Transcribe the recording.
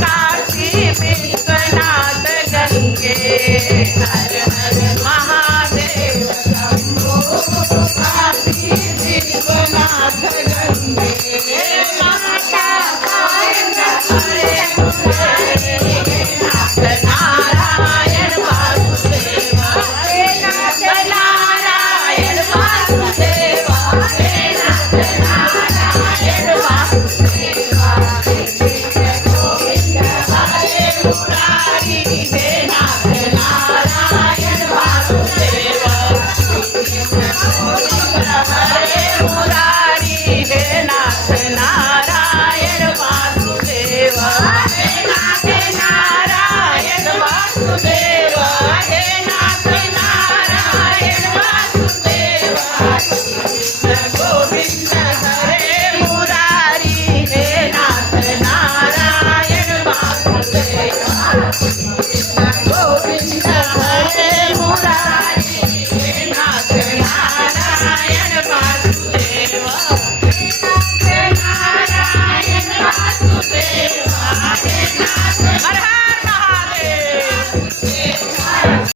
काशी विश्वनाथ गंगे हर हर महादेव शंभो काशी विश्वनाथ गंगे माता हरे नाथ नारायण वासुदेव हे नाथ नारायण वासुदेव हे नाथ नारायण वासुदेव गोविंद हरे मुरारी हे नाथ नारायण वासुदेव हरे मुरारी हे नाथ नारायण वासुदेव हे नाथ नारायण वासुदेव हे नाथ नारायण वासुदेव गोविंद हरे मुरारी हे नाथ नारायण वासुदेव